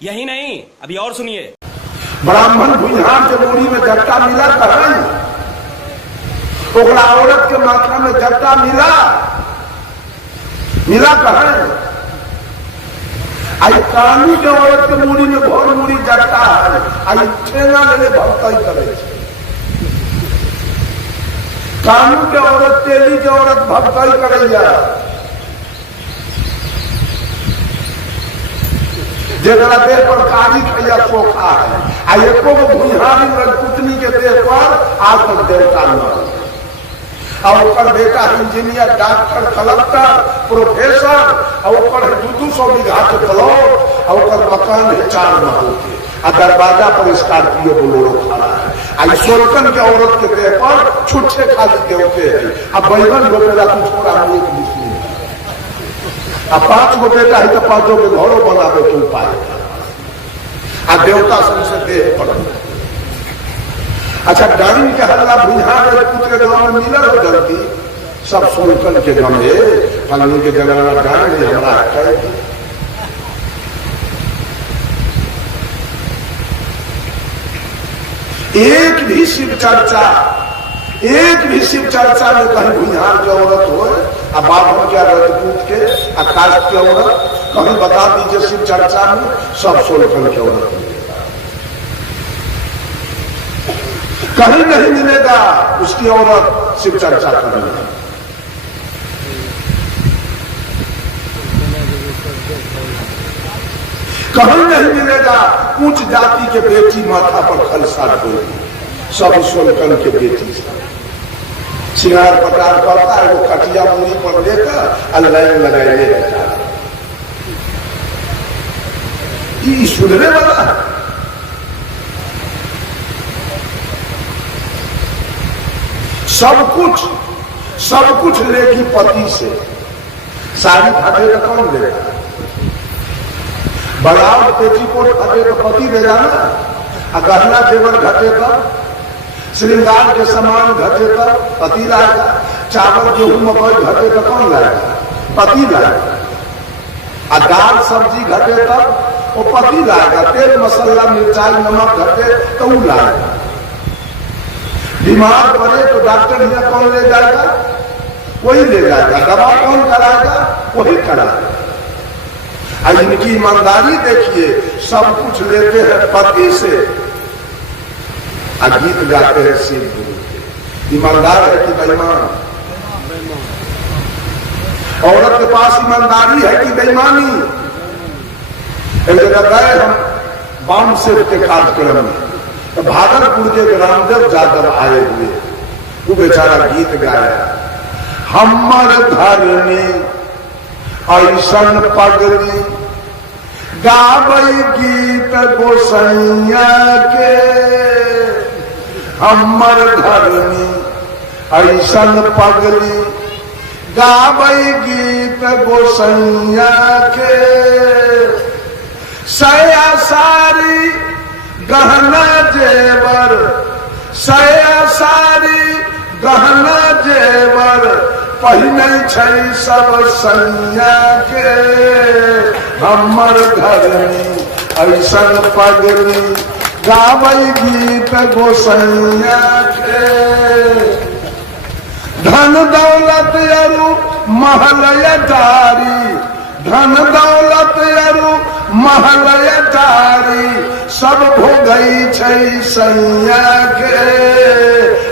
यही नहीं, अभी और सुनिए। ब्राह्मण भुइहार के मूड़ी में जट्टा मिला कहीं, ओकरा औरत के माथा में जट्टा मिला कहीं। आई कानू के औरत के मूड़ी में भोर मूड़ी जट्टा है, आई ठेंगा लेने भक्ति करे। कानू के औरत तेली के औरत भक्ति करे। जरा देह पर कारी खैया चोखा है, आ एको भुइहारी रजपुतनी के देह पर आज तक देवता न। और बेटा इंजीनियर, डॉक्टर, कलेक्टर, प्रोफेसर, और 200 बीघा के प्लॉट, और मकान है 4 महल के, आ दरवाजा पर स्कॉर्पियो बोलेरो खड़ा है। आई सोलकन के औरत के देह पर छुट्टे खाली देवते है। अब बैगन रोपेला तू छोड़ा एक बिस्मी, अब 5 गो बेटा है तो 5 के घरों बनावे तू पाए, आ देवता सबसे देह पर। अच्छा, डाइन के हल्ला बुझार पुत्र गांव में मिलल हो जल्दी, सब सोलकन के गांव है, फलनी के जगह डाइन है हमारा है। एक भी शिव चर्चा में कहीं भुइहार की औरत हो, अब बाबू क्या रजपूत के आकाश की औरत कहीं बता दीजिए। शिव चर्चा में सब सोलकन की औरत कहीं नहीं मिलेगा, उसकी औरत शिव चर्चा करेगी। कहीं नहीं मिलेगा ऊंच जाति के बेटी माथा पर खलसा ढोगी, सब सोलकन के बेटी से सिंगार पटार करता है। वो कटिया मुड़ी पर लेकर लाइन लगाए जाता है। ये सुधरे वाला है। सब कुछ लेगी पति से। साड़ी फाटे का कौन लेगा? बड़ाव पेटीकोट फटे तो पति देगा ना। गहना जेवर घटे तब, श्रृंगार के सामान घटे तब पति लाएगा। चावल गेहूं मकई घटे तो कौन लाएगा? पति लाएगा। दाल सब्जी घटे तब वो पति लाएगा। तेल मसाला मिर्चाई नमक घटे तो वो लाएगा। बीमार पड़े तो डॉक्टर यहाँ कौन ले जाएगा? वही ले जाएगा। दवा कौन कराएगा? वही कराएगा। इनकी ईमानदारी देखिए, सब कुछ लेते हैं पति से, गीत गाते हैं शिव गुरु के। ईमानदार है कि बेईमान? औरत के पास ईमानदारी है कि बेईमानी? एक जगह गए हम बाम सेव के कार्यक्रम में, तो भागलपुर के रामदेव यादव आए हुए, वो बेचारा गीत गाया। हमर धरनी ऐसन पगली गावई गीत गोसैया के, हमर धरनी ऐसन पगली गावई गीत गोसैया के। सया सारी गहना जेवर, सया सारी गहना जेवर पहिने छै सब सैया के। हमर धरनी ऐसन पगली गावई गीत गोसैया के। धन दौलत अरु महल अटारी, धन दौलत अरु महल अटारी सब भोगई छै सैया के।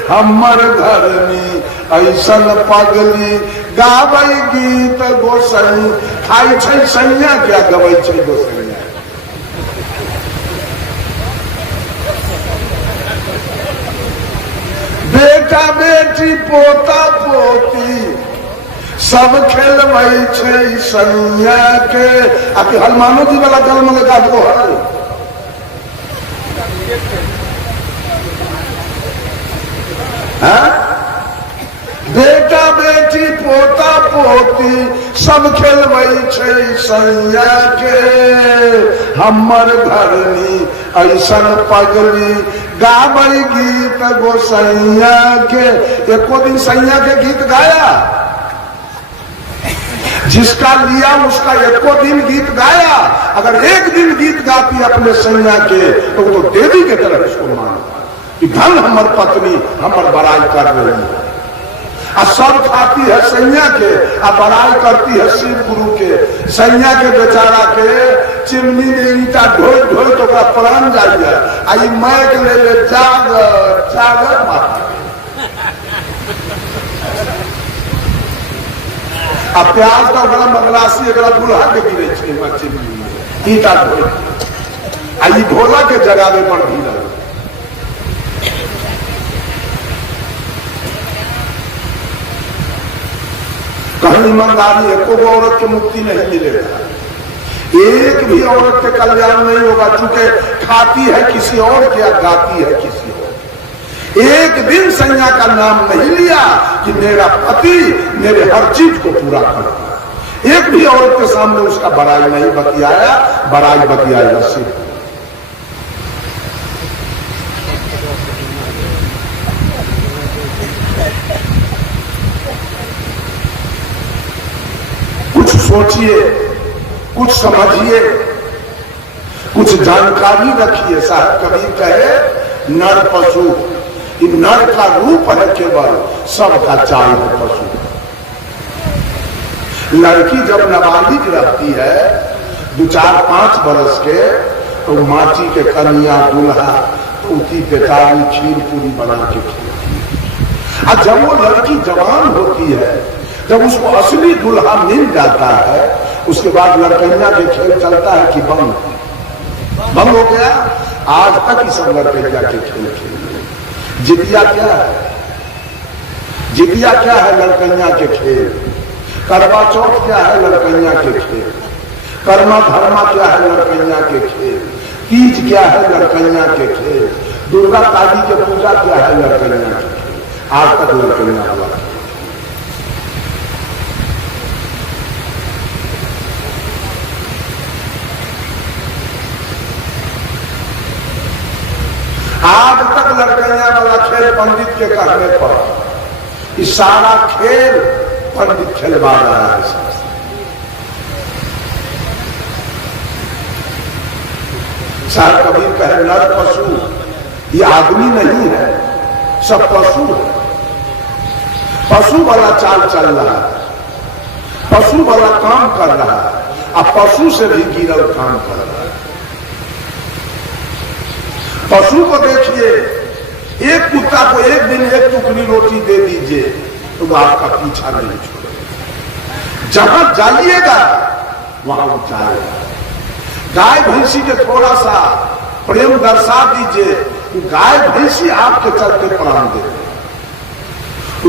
हमर धरनी ऐसन पगली गावई गीत गोसैया। खाई छै सैया क्या गवई छै गोसैया? बेटा बेटी पोता पोती सब खेलवई छै सैया के। आपके हनुमानो जी वाला जन्म में का दो है। बेटा बेटी पोता पोती सब खेलवई छै सैया के। हमर धरनी ऐसन पगली गावई गीत गोसैया के। एको दिन सैया के गीत गाया? जिसका लिया उसका एको दिन गीत गाया, अगर एक दिन गीत गाती अपने सैया के तो वो देवी के तरह इसको मानता कि धन हमर पत्नी हमर बड़ाई कर रही है। और सब खाती है सैया के और बड़ाई करती है शिव गुरु के। सैया के बेचारा के चिमनी में ईटा ढोई ढोई तो प्राण जाइए, आई मैक ले ले जागर माता आ प्याज का बड़ा मगलासी एक दुल्हा के गिरे चिमनी में ईटा ढोई आई ढोला के जगावे पर भी लगे। कहीं ईमानदारी है, कोई औरत की मुक्ति नहीं मिलेगा, एक भी औरत के कल्याण नहीं होगा, चूंकि खाती है किसी और के या गाती है किसी और। एक दिन सैया का नाम नहीं लिया कि मेरा पति मेरे हर चीज को पूरा करता। एक भी औरत के सामने उसका बड़ाई नहीं बतियाया, बड़ाई बतियाएगा शिव। कुछ सोचिए, कुछ समझिए, कुछ जानकारी रखिए। साहब कभी कहे नर पशु, नर का रूप है केवल, सबका चाल है पशु। लड़की जब नाबालिग रहती है 2-4-5 बरस के तो माटी के कन्या दूल्हा उठी पेटारी खीर पूरी बना के खिलाती। और जब वो लड़की जवान होती है, जब उसको असली दूल्हा मिल जाता है, उसके बाद लड़कैया के खेल चलता है कि बंद हो गया। आज तक ही सब लड़कैया के खेल खेल। जितिया क्या है? जितिया क्या है? लड़कैया के खेल। करवा चौथ क्या है? लड़कैया के खेल। कर्मा धर्मा क्या है? लड़कैया के खेल। तीज क्या है? लड़कैया के खेल। दुर्गा काली के पूजा क्या है? लड़कैया के खेल। आज तक लड़कैया वाला खेल। आज तक लड़कैया वाला खेल पंडित के कहने पर सारा खेल पंडित खेलवा रहा है। साहब कभी कहे नर पशु, ये आदमी नहीं है, सब पशु है। पशु वाला चाल चल रहा है, पशु वाला काम कर रहा है, अब पशु से भी गिरल काम कर रहा है। पशु को देखिए, एक कुत्ता को एक दिन एक टुकड़ी रोटी दे दीजिए तो वो आपका पीछा नहीं छोड़ेगा। जहां जाइएगा वहां वो जाएगा। गाय भैंसी के थोड़ा सा प्रेम दर्शा दीजिए, गाय भैंसी आपके चलते प्राण दे।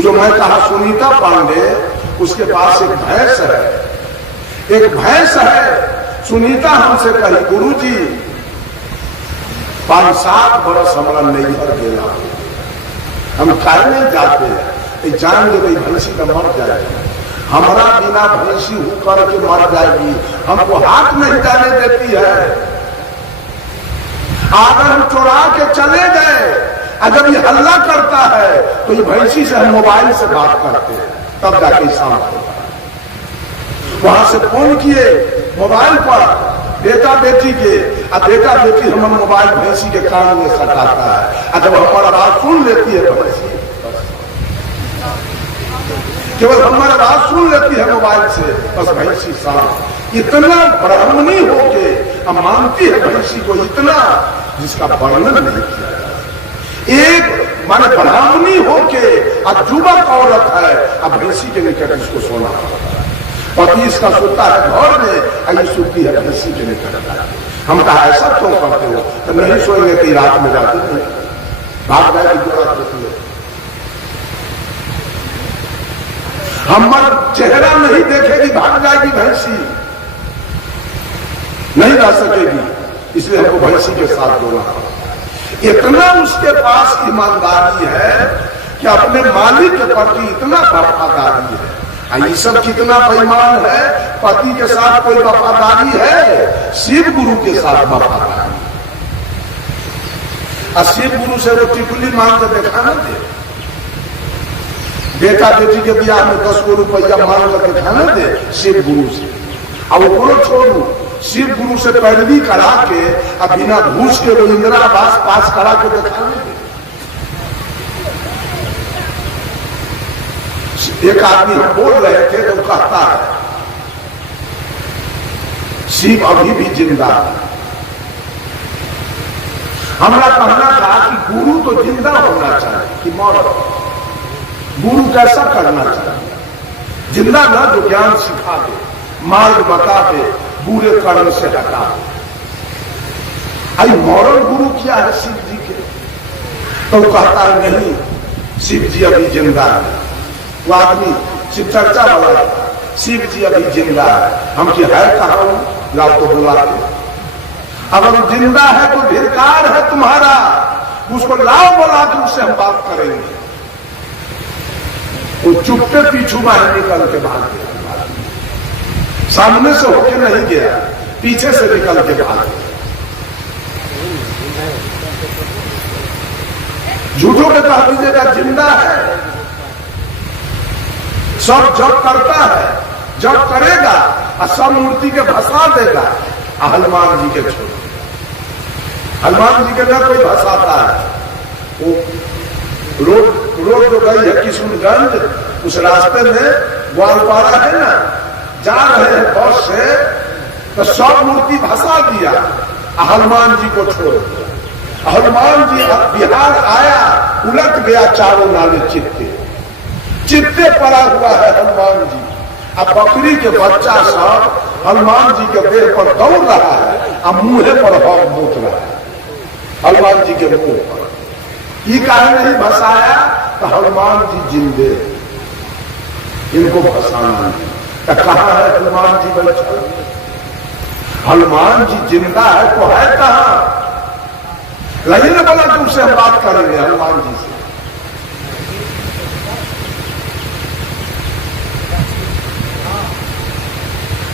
जो मैं कहा सुनीता पांडे, उसके पास एक भैंस है, एक भैंस है। सुनीता हमसे कही, गुरुजी 5-7 बरस हमारा नैहर गेला, हम खाए नहीं जाते, जान गए भैंसी का मर जाएगी, हमारा बिना भैंसी होकर के मर जाएगी, हमको हाथ नहीं जाने देती है। अगर हम चुरा के चले गए, अगर ये हल्ला करता है तो ये भैंसी से हम मोबाइल से बात करते हैं, तब जाके शांत होता है। वहां से फोन किए मोबाइल पर बेटा बेटी के, अब बेटा बेटी हम मोबाइल भैंसी के कान में सटाता है। जब हमारा बात सुन लेती है भैंसी, केवल हमारा बात सुन लेती है मोबाइल से, बस भैंसी शांत। इतना ब्राह्मणी होके हम मानती है भैंसी को, इतना जिसका वर्णन नहीं किया जाता। एक माने ब्राह्मणी होके अब युवक औरत है, अब भैंसी के निकट इसको सोना होता है। पति इसका सोता है घर में, आई सोती है भैंसी के निकट। हम कहा ऐसा क्यों करते हो? तो नहीं सोएंगे कि रात में जाते नहीं, भाग जाएगी जो रात होती है। हमारा चेहरा नहीं देखेगी, भाग जाएगी भैंसी, नहीं रह सकेगी, इसलिए हमको भैंसी के साथ बोला। इतना उसके पास ईमानदारी है कि अपने मालिक के प्रति इतना वफादारी है। ये सब कितना बेईमान है, पति के साथ कोई वफादारी है, शिव गुरु के साथ वफादारी। और शिव गुरु से वो टिकुली मांग के देखा ना दे, बेटा बेटी के ब्याह में 10 गो रुपया मांग करके खाने दे शिव गुरु से। अब वो छोड़ू, शिव गुरु से पैरवी करा के अब बिना घूस के वो इंदिरा आवास पास करा के दिखाने दे। एक आदमी हम बोल रहे थे तो कहता है शिव अभी भी जिंदा है। हमारा कहना था कि गुरु तो जिंदा होना चाहिए कि मौत। गुरु कैसा करना चाहिए? जिंदा ना, जो ज्ञान सिखा दे, मार्ग बता दे, बुरे कर्म से हटा दे। आई मॉरल गुरु क्या है शिव जी के? तो कहता है नहीं, शिव जी अभी जिंदा है। वो आदमी शिव चर्चा वाला, शिव जी अभी जिंदा है। हम की है कहा लाभ तो बुलाते। अगर जिंदा है तो धिक्कार है तुम्हारा, उसको लाओ बोला कि उससे हम बात करेंगे। वो चुपके पीछू बाहर निकल के भाग गया, सामने से होके नहीं गया, पीछे से निकल के भाग गया। झूठों के कह दीजिएगा जिंदा है, सब जब करता है, जब करेगा और सब मूर्ति के भसा देगा। हनुमान जी के छोड़, हनुमान जी के ना कोई भसाता है। वो रोड जो गई है किशुनगंज, उस रास्ते में ग्वालपाड़ा है ना, जा रहे हैं बस से, तो सब मूर्ति भसा दिया, हनुमान जी को छोड़ दिया। हनुमान जी बिहार आया, उलट गया चारों नाले चित्ते पड़ा हुआ है हनुमान जी। अब बकरी के बच्चा सब हनुमान जी के देह पर दौड़ रहा है, अब मुंह पर हम मूत रहा है हनुमान जी के मुंह पर। ये काहे नहीं भसाया? तो हनुमान जी जिंदे, इनको भसाना नहीं। तो कहाँ है हनुमान जी बैठा? हनुमान जी जिंदा है तो है कहाँ? नहीं ना बोला कि उससे हम बात करेंगे हनुमान जी से।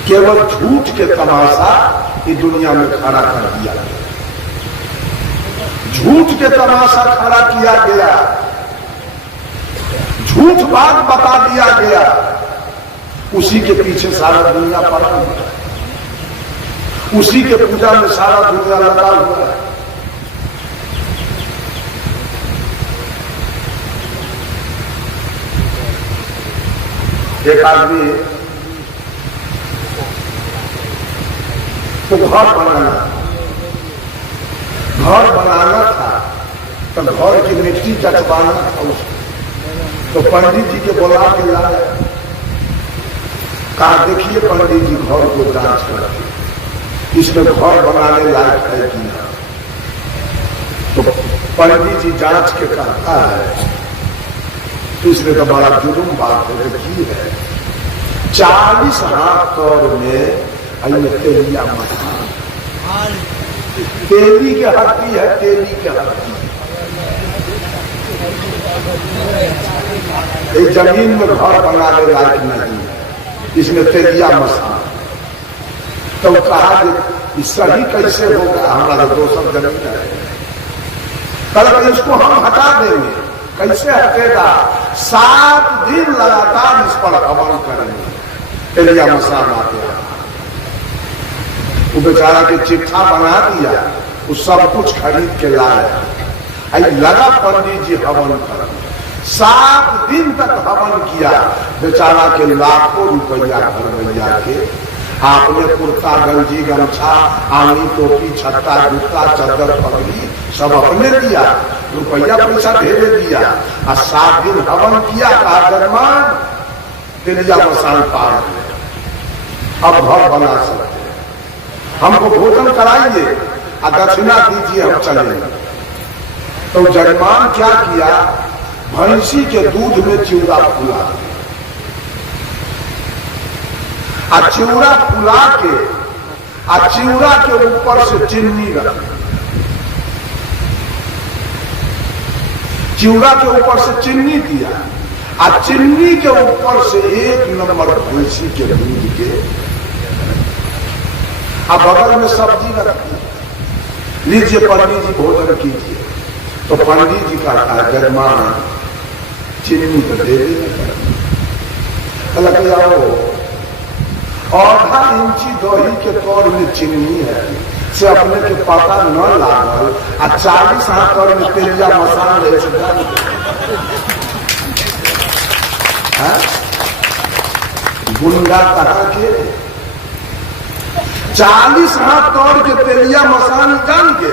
केवल झूठ के तमाशा ये दुनिया में खड़ा कर दिया, झूठ के तमाशा खड़ा किया गया, झूठ बात बता दिया गया, उसी के पीछे सारा दुनिया पड़ा हुआ है, उसी के पूजा में सारा दुनिया लगा हुआ है। एक आदमी तो घर बनाना था, तो घर की मिट्टी चटवाना था उसको। तो पंडित जी के बुला के लाया, कहा देखिए पंडित जी घर को जांच करके इसमें घर बनाने लायक है कि नहीं। तो पंडित जी जांच के कहता है तो इसमें तो बड़ा जुलूम बात है की है। 40 हाथ तौर में तेलिया मकान, तेली के हड्डी है, तेली के हड्डी। एक जमीन में घर बनाने लायक नहीं, इसमें तेलिया मकान। तो कहा कि सही कैसे होगा, हमारा दोसर जमीन है, कल इसको हम हटा देंगे। कैसे हटेगा? 7 दिन लगातार इस पर हवन करेंगे, तेलिया मकान आते हैं। वो बेचारा के चिट्ठा बना दिया, वो सब कुछ खरीद के लाया। लगा पंडित जी हवन कर, 7 दिन तक हवन किया। बेचारा के लाखों रुपया घर में जाके आपने कुर्ता गंजी गमछा आंगी टोपी छत्ता जूता चादर पगड़ी सब अपने दिया, रुपया पैसा ढेरे दिया और 7 दिन हवन किया। कहा जजमान तेलिया मसान पार, अब घर बना सकते, हमको भोजन कराइए और दक्षिणा दीजिए, हम चलेंगे। तो जजमान क्या किया? भैंसी के दूध में चिवड़ा फुला, और चिवड़ा फुला के और चिवड़ा के ऊपर से चीनी रख, चिवड़ा के ऊपर से चीनी दिया और चीनी के ऊपर से 1 नंबर भैंसी के दूध के, अब बगल में सब्जी रखी, लीजिए पंडित जी भोजन कीजिए। तो पंडित जी कहता है जजमान चीनी तो दे देना आओ आधा इंची दही के तौर में चीनी है से अपने के पता न लागल आ 40 हाथ तौर में तेलिया मसान ले गुंडा कहा के 40 हाथ तौर के तेलिया मसान जान के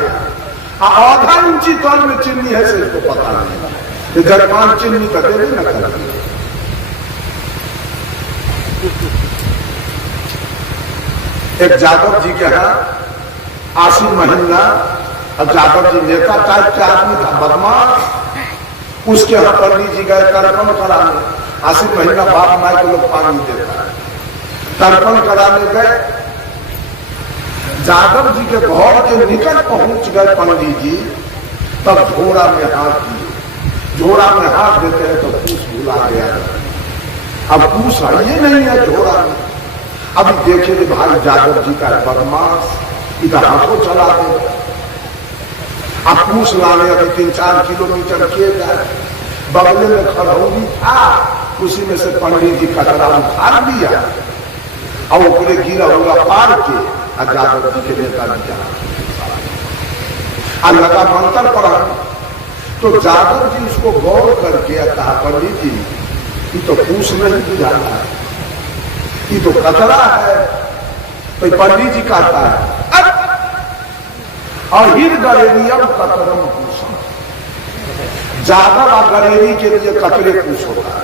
आधा इंची तौर में चीनी है से इसको पता नहीं कि दरमान चीनी का दे न कर एक यादव जी के यहाँ आसिन महीना और यादव जी नेता टाइप के आदमी था बदमाश उसके यहाँ पंडित जी गए तर्पण कराने आसिन महीना बाप माई को लोग पानी देता है तर्पण कराने गए यादव जी के घर के निकट पहुंच गए पंडित जी तब झोड़ा में हाथ दिए झोड़ा में हाथ देते हैं तो पूछ भुला गया अब पूछ ये नहीं है झोड़ा में अभी देखे कि भाई यादव जी का बदमाश इधर हाथों चला दे अब पूछ लाने अभी 3-4 किलोमीटर किए गए बगले में खड़ौली था उसी में से पंडित जी कचरा उखाड़ दिया और ऊपरे गिरा हुआ पार के यादव जी के नेता दिया लगा मंत्र पढ़ा तो यादव जी उसको गौर करके कहा पंडित जी ये तो पूछ नहीं बुझाता है ये तो कचरा है तो पंडित जी कहता है अहिर गरेरियम कतरम पूछा यादव और गरेरी के लिए कचरे पूछ होता है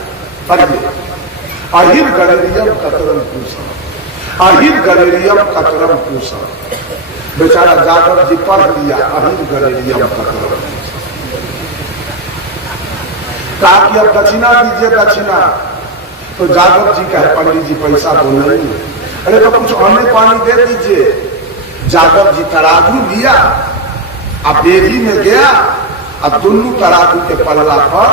पढ़िए अहिर गरेरियम कतरम पूछा अहिर गरेरियम कतरम पूछा बेचारा यादव जी पढ़ लिया अहिर गरेरियम कतरम कहा कि अब दक्षिणा दीजिए दक्षिणा तो यादव जी कहे पंडित जी पैसा तो नहीं अरे तो कुछ अन्न पानी दे दीजिए यादव जी तराजू लिया अब डेयरी में गया अब दोनों तराजू के पल्ला पर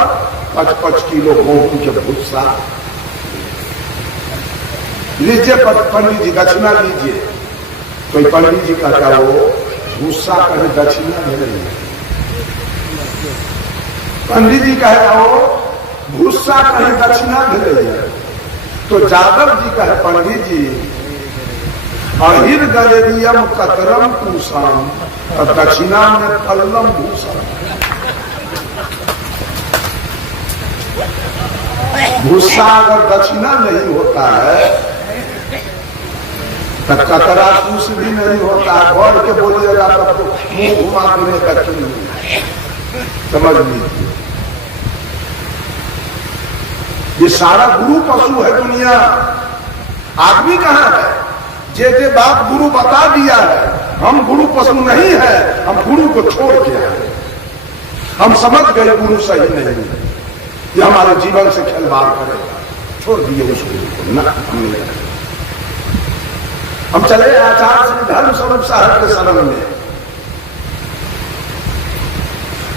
5-5 किलो गेहूं के भूसा लीजिए पंडित जी दक्षिणा लीजिए तो पंडित जी का क्या वो भूसा कहीं दक्षिणा दे रही है पंडित जी कहे वो भूसा कहीं दक्षिणा दे रही है तो यादव जी कहे पंडित जी अहिर गलेरियम कतरम पूषाम दक्षिणा में फलम भूषण भूसा अगर दक्षिणा नहीं होता है तो कतरा पूछ भी नहीं होता है घर के बोलिएगा तब तो मुंह घुमा देने दक्षिण समझ लीजिए ये सारा गुरु पशु है दुनिया आदमी कहाँ है जे बाप गुरु बता दिया है हम गुरु पशु नहीं है हम गुरु को छोड़ के आए हम समझ गए गुरु सही नहीं है ये हमारे जीवन से खिलवाड़ करेगा छोड़ दिए उस गुरु को ना हम चले आचार्य श्री धर्म स्वरूप साहब के शरण में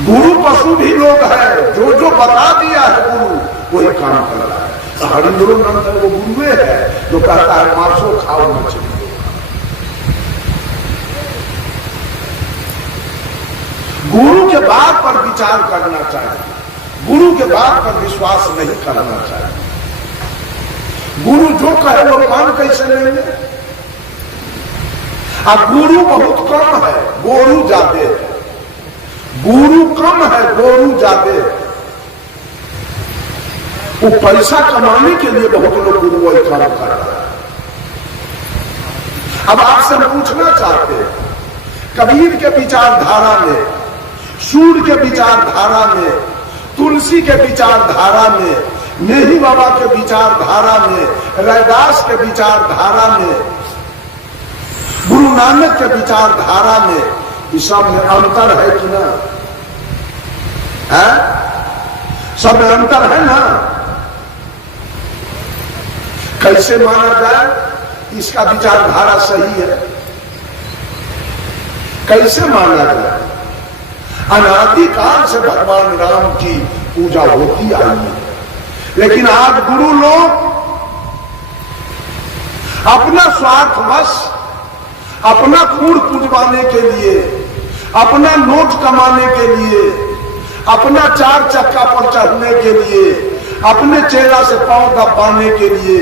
गुरु पशु भी लोग हैं जो बता दिया है गुरु वही काम कर रहा है हरिंद्रो नंद वो गुरुए है जो कहता है मांसो खाओ मछली गुरु के बात पर विचार करना चाहिए गुरु के बात पर विश्वास नहीं करना चाहिए गुरु जो कहे वो मान कैसे लेंगे अब गुरु बहुत कम है गोरू जाते है गुरु कम है गोरू जाते है वो पैसा कमाने के लिए बहुत लोग गुरु वही काम कर रहा है अब आपसे हम पूछना चाहते हैं कबीर के विचारधारा में सूर्य के विचारधारा में तुलसी के विचारधारा में नेही बाबा के विचारधारा में रैदास के विचारधारा में गुरु नानक के विचारधारा में इस सब में अंतर है कि ना है सब में अंतर है ना कैसे माना जाए इसका विचारधारा सही है कैसे माना जाए अनादिकाल से भगवान राम की पूजा होती आई है लेकिन आज गुरु लोग अपना स्वार्थवश अपना खून पुजवाने के लिए अपना नोट कमाने के लिए अपना 4 चक्का पर चढ़ने के लिए, अपने चेहरा से पांव दबाने के लिए,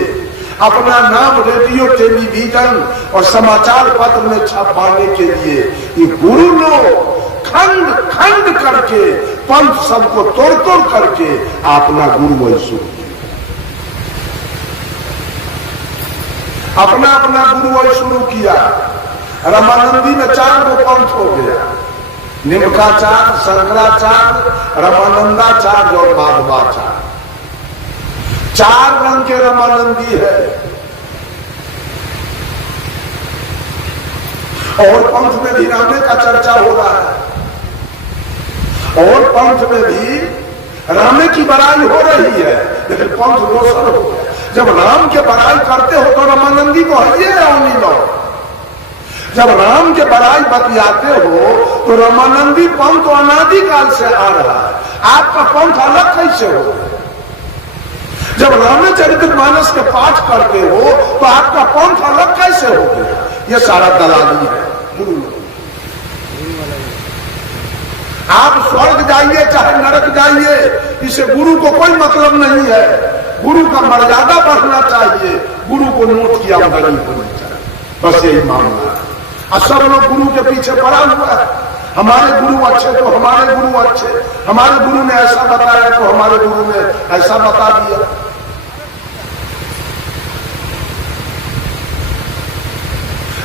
अपना नाम रेडियो टेलीविजन और समाचार पत्र में छपवाने के लिए ये गुरु लोग खंड खंड करके पंथ सबको तोड़ तोड़ करके अपना गुरु वही शुरू अपना अपना गुरु वही शुरू किया। रामानंदी में 4 गो पंथ हो गया, निमकाचार्य, शंकराचार्य, रामानंदाचार्य और माधवाचार्य। 4 रंग के रामानंदी है। और पंथ में भी रामे का चर्चा हो रहा है, और पंथ में भी रामे की बड़ाई हो रही है, लेकिन पंथ दोसर हो गया। जब राम के बड़ाई करते हो तो रामानंदी को हइए रावनी लो, जब राम के बड़ाई बतियाते हो तो रामानंदी पंथ अनादिकाल से आ रहा है, आपका पंथ अलग कैसे हो? जब रामचरितमानस के पाठ करते हो तो आपका पंथ अलग कैसे हो गया? ये सारा दलाली है गुरु। आप स्वर्ग जाइए चाहे नरक जाइए, इसे गुरु को कोई मतलब नहीं है। गुरु का मर्यादा बढ़ना चाहिए, गुरु को नोट की आमदनी होनी चाहिए, बस यही मामला है। और सब लोग गुरु के पीछे पड़ा हुआ है, हमारे गुरु अच्छे तो हमारे गुरु अच्छे, हमारे गुरु ने ऐसा बताया तो हमारे गुरु ने ऐसा बता दिया।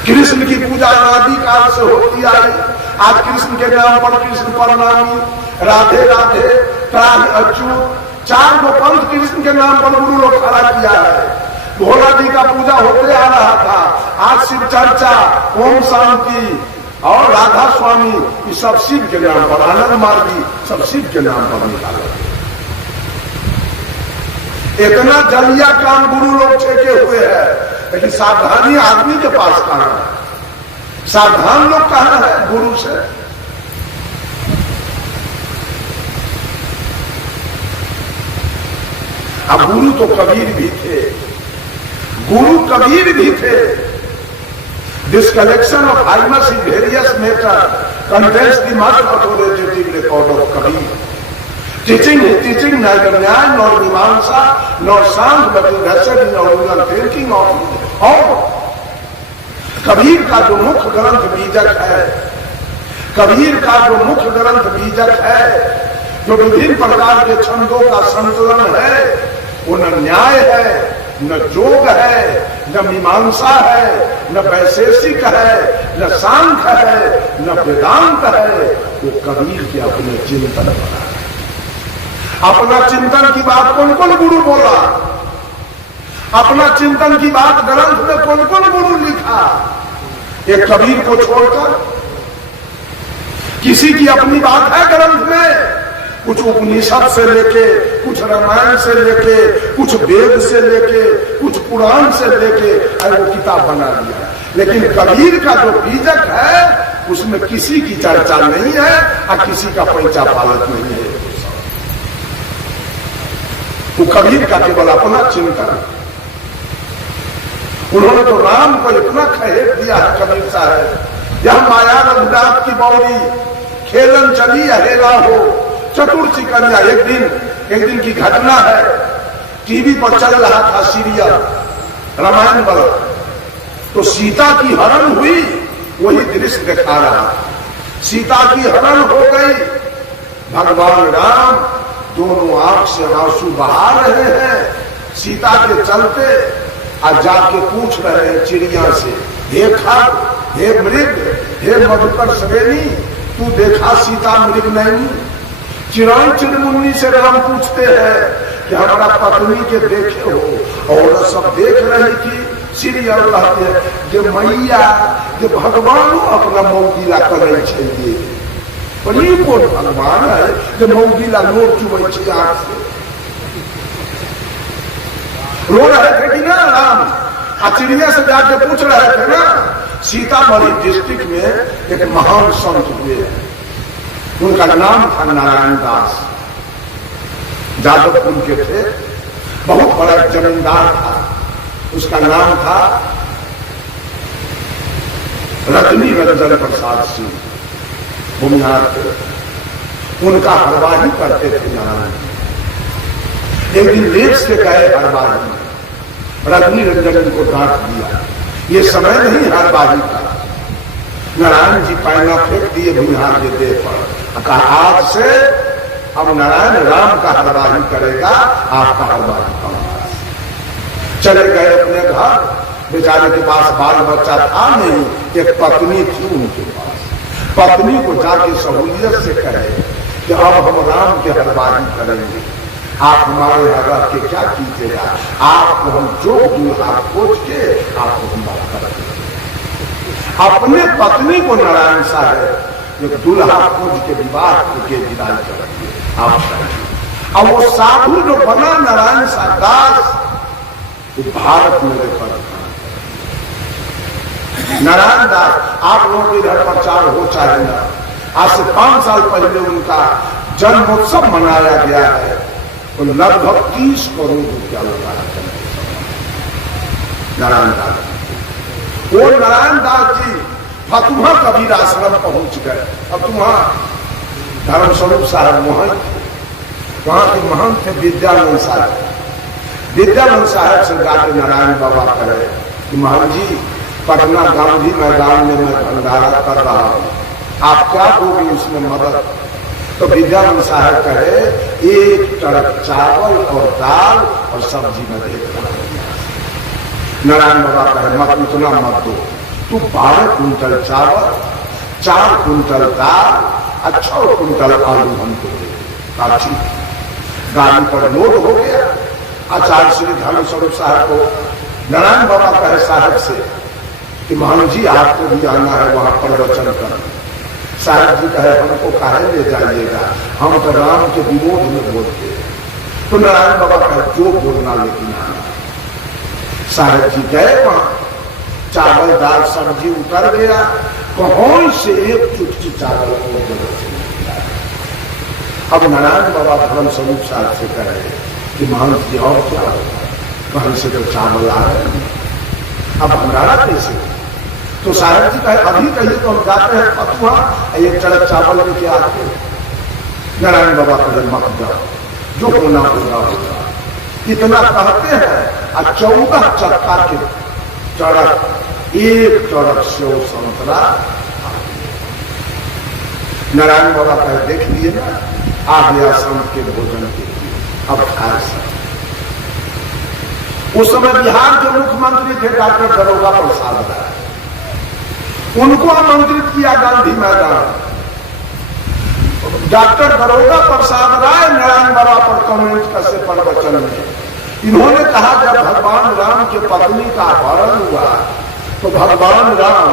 कृष्ण की पूजा अनादि काल से होती आई। आज कृष्ण के नाम पर कृष्ण प्रणामी, राधे राधे, त्राहि अच्युत, 4 गो पंथ कृष्ण के नाम पर गुरु लोग खड़ा किया है। भोला जी का पूजा होते आ रहा था, आज शिव चर्चा, ओम शांति और राधा स्वामी, ये सब शिव के नाम पर, आनंद मार्गी सब शिव के नाम पर निकाला। इतना जलिया काम गुरु लोग छेके हुए हैं, लेकिन सावधानी आदमी के पास कहां है? सावधान लोग कहां है गुरु से? अब गुरु तो कबीर भी थे, गुरु कबीर भी थे। This collection of hymns in various matter contents the most authoritative record of Kabir, teaching neither न्याय nor मीमांसा nor शांत but invested in original thinking of all। Kabir का जो मुख्य ग्रंथ बीजक है, कबीर का जो मुख्य ग्रंथ बीजक है, जो विभिन्न प्रकार के छंदों का संतुलन है, वो न न्याय है, न जोग है, न मीमांसा है, न वैशेषिक है, न सांख्य है, न वेदांत है। वो कबीर के अपने चिंतन बना है। अपना चिंतन की बात कौन कौन गुरु बोला? अपना चिंतन की बात ग्रंथ में कौन कौन गुरु लिखा? एक कबीर को छोड़कर किसी की अपनी बात है ग्रंथ में? कुछ उपनिषद से लेके, कुछ रामायण से लेके, कुछ वेद से लेके, कुछ पुराण से लेके वो किताब बना दिया। लेकिन कबीर का जो बीजक है उसमें किसी की चर्चा नहीं है और किसी का पैंचा पालक नहीं है। वो कबीर का केवल अपना चिंतन। उन्होंने तो राम को इतना खहेड़ दिया है कबीर साहब, यह माया रघुनाथ की बौरी खेलन चली अहेला हो चतुर्थी कन्या। एक दिन की घटना है, टीवी पर चल रहा था सीरियल रामायण वाला, तो सीता की हरण हुई, वही दृश्य दिखा रहा। सीता की हरण हो गई, भगवान राम दोनों आंख से आंसू बहा रहे हैं सीता के चलते, और जाके पूछ रहे हैं चिड़िया से, हे खग, हे मृग, हे मधुकर श्रेणी, तू देखा सीता मृग नहीं? चिराई चिड़मुन्नी से राम पूछते हैं कि हमारा पत्नी के देखे हो? और सब देख रही थी सीरियल कहते हैं कि मैया कि भगवान अपना मौगिला करे चाहिए। बड़ी कोट भगवान है कि मौगिला लोट चुबे आंख से रो रहे थे कि ना राम? चिड़िया से जाके पूछ रहे थे ना। सीतामढ़ी डिस्ट्रिक्ट में एक महान संत हुए, उनका नाम था नारायण दास, जादवपुर के थे, बहुत बड़ा जमींदार था, उसका नाम था रजनी रंजन प्रसाद सिंह, भूमिहार थे। उनका हरवाही करते थे नारायण। एक दिन लेट से गए हरवाही, रजनी रंजन को डांट दिया, ये समय नहीं हरवाही का। नारायण जी पैना फेंक दिए भूमिहार के देह पर, कहा आज से अब नारायण राम का हरवाही करेगा, आपका हरवाही करूंगा। चले गए अपने घर, बेचारे के पास बाल बच्चा था नहीं, एक पत्नी थी उनके पास। पत्नी को जाके सहूलियत से कहे कि अब हम राम के हरवाही करेंगे, आप हमारे यहाँ रह के क्या कीजिएगा, आपको हम जो दूल्हा खोज के आपको हम बात करेंगे। अपने पत्नी को नारायण साहब एक दूल्हा खोज के विवाह के विदाई करेंगे आप। अब वो साधु जो बना नारायण साहब दास, तो भारत में रेफर नारायण दास। आप लोगों के इधर प्रचार हो चाहे ना, आज से 5 साल पहले उनका जन्मोत्सव मनाया गया है, तो लगभग 30 करोड़ रुपया लगा है नारायण दास। वो नारायण दास जी फतुहा कबीर आश्रम पहुंच गए। फतुहा धर्म स्वरूप साहब वहां के महंत थे विद्यानंद साहब। विद्यानंद साहब से जाके नारायण बाबा कहे कि महंत जी, पटना गांधी मैदान में मैं भंडारा कर रहा हूं, आप क्या दोगे उसमें मदद? तो विद्यानंद साहब कहे 1 टड़क चावल और दाल और सब्जी में देख रहा हूं। नारायण बाबा कहे मत इतना मत दो, तू 12 कुंटल चावल, 4 कुंटल दाल और 6 कुंटल आलू हमको दे। अच्छी गाड़ी पर लोड हो गया। आचार्य श्री धर्म स्वरूप साहब को नारायण बाबा कहे साहब से कि महान जी आपको भी आना है वहां प्रवचन कर। साहब जी कहे हमको काहे ले जाइएगा, हम तो राम के विरोध में बोलते हैं। तो नारायण बाबा कहे जो बोलना लेकिन आना। साहब जी गए वहां, चावल दाल सब्जी उतर गया, कौन से एक चुटकी चावल को। अब नारायण बाबा धर्म स्वरूप साहब से कहे कि महंत जी और क्या होगा, कहीं से तो चावल आ रहे हैं, अब भंडारा कैसे? तो साहब जी कहे अभी कहिए तो हम जाते हैं फतुहा, 1 टड़क चावल लेके आते। नारायण बाबा कहे मत जाओ, जो होना होगा होगा। इतना कहते हैं और 14 चक्का के टड़क, 1 टड़क सेव संतरा। नारायण बाबा कहे देख लिए ना, आ गया संत के भोजन के लिए, अब खाए सब। उस समय बिहार के मुख्यमंत्री थे डॉक्टर दरोगा प्रसाद राय, उनको आमंत्रित किया गांधी मैदान। डॉक्टर दरोगा प्रसाद राय नारायण बाबा पर कमेंट कैसे प्रवचन में इन्होंने कहा जब भगवान राम के पत्नी का अपहरण हुआ तो भगवान राम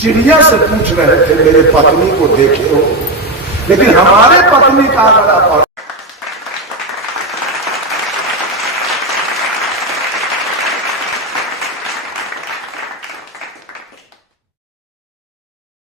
चिड़िया से पूछ रहे थे मेरे पत्नी को देखे हो, लेकिन हमारे पत्नी का अगर अपहरण